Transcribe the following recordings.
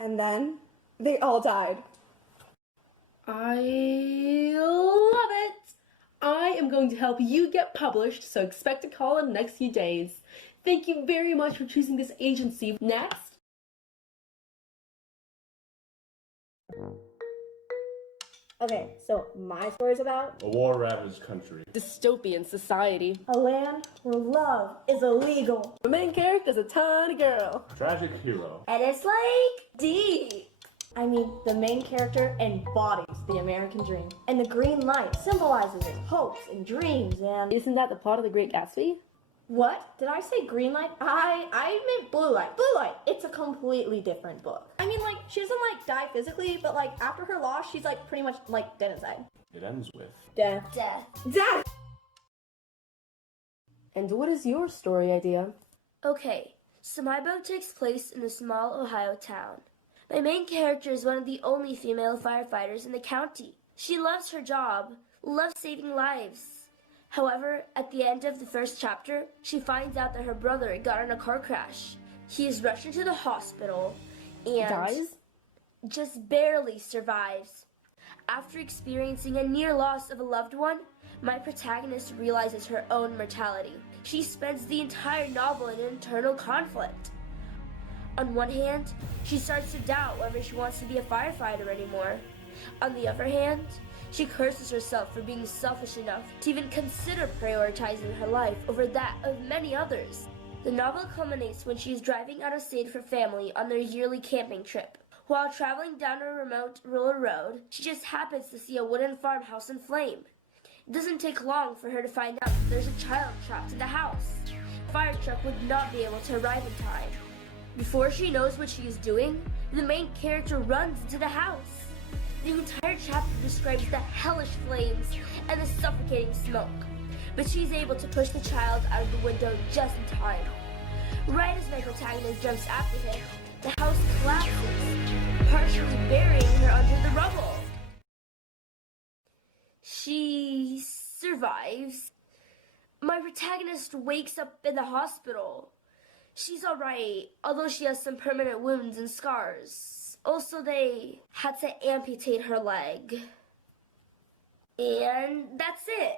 And then they all died. I love it! I am going to help you get published, so expect a call in the next few days. Thank you very much for choosing this agency. Next. Okay, so my story's about A war-ravaged country. Dystopian society. a land where love is illegal. The main character is a tiny girl. Tragic hero. And it's like deep. I mean, the main character embodies the American dream. And the green light symbolizes its hopes and dreams and... Isn't that the plot of The Great Gatsby? What? Did I say green light? I meant blue light. Blue light. It's a completely different book. I mean, like, she doesn't, like, die physically, but, like, after her loss, she's, like, pretty much, like, dead inside. It ends with Death. Death. Death! And what is your story idea? Okay, so my book takes place in a small Ohio town. My main character is one of the only female firefighters in the county. She loves her job, loves saving lives. However, at the end of the first chapter, she finds out that her brother got in a car crash. He is rushed into the hospital and Dies? just barely survives. After experiencing a near loss of a loved one, my protagonist realizes her own mortality. She spends the entire novel in internal conflict. On one hand, she starts to doubt whether she wants to be a firefighter anymore. On the other hand, she curses herself for being selfish enough to even consider prioritizing her life over that of many others. The novel culminates when she is driving out of state with her family on their yearly camping trip. While traveling down a remote rural road, she just happens to see a wooden farmhouse in flame. It doesn't take long for her to find out that there's a child trapped in the house. The fire truck would not be able to arrive in time. Before she knows what she is doing, the main character runs into the house. The entire chapter describes the hellish flames and the suffocating smoke, but she's able to push the child out of the window just in time. Right as my protagonist jumps after him, the house collapses, partially burying her under the rubble. She survives. My protagonist wakes up in the hospital. She's alright, although she has some permanent wounds and scars. Also, they had to amputate her leg. And that's it.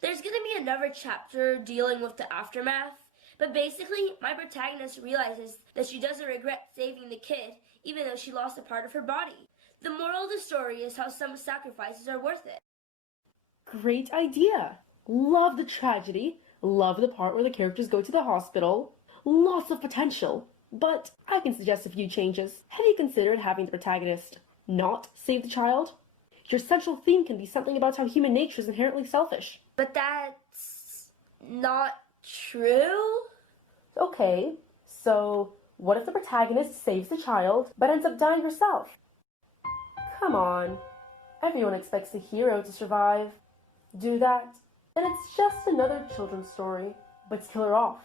There's gonna be another chapter dealing with the aftermath, but basically, my protagonist realizes that she doesn't regret saving the kid, even though she lost a part of her body. The moral of the story is how some sacrifices are worth it. Great idea. Love the tragedy. Love the part where the characters go to the hospital. Lots of potential. But I can suggest a few changes. Have you considered having the protagonist not save the child? Your central theme can be something about how human nature is inherently selfish. But that's not true? Okay, so what if the protagonist saves the child but ends up dying herself? Come on. Everyone expects the hero to survive. Do that, and it's just another children's story. But kill her off,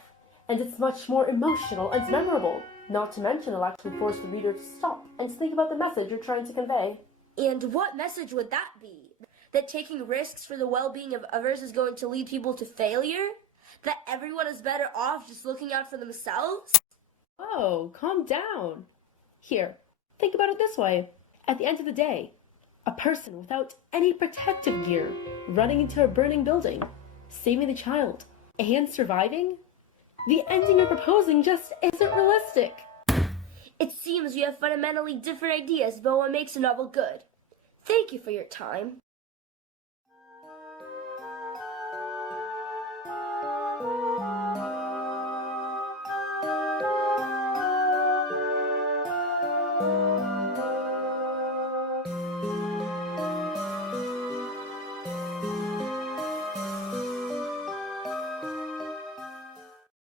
and it's much more emotional and memorable. Not to mention it'll actually force the reader to stop and think about the message you're trying to convey. And what message would that be? That taking risks for the well-being of others is going to lead people to failure? That everyone is better off just looking out for themselves? Oh, calm down. Here, think about it this way. At the end of the day, a person without any protective gear running into a burning building, saving the child, and surviving? The ending you're proposing just isn't realistic. It seems we have fundamentally different ideas about what makes a novel good. Thank you for your time.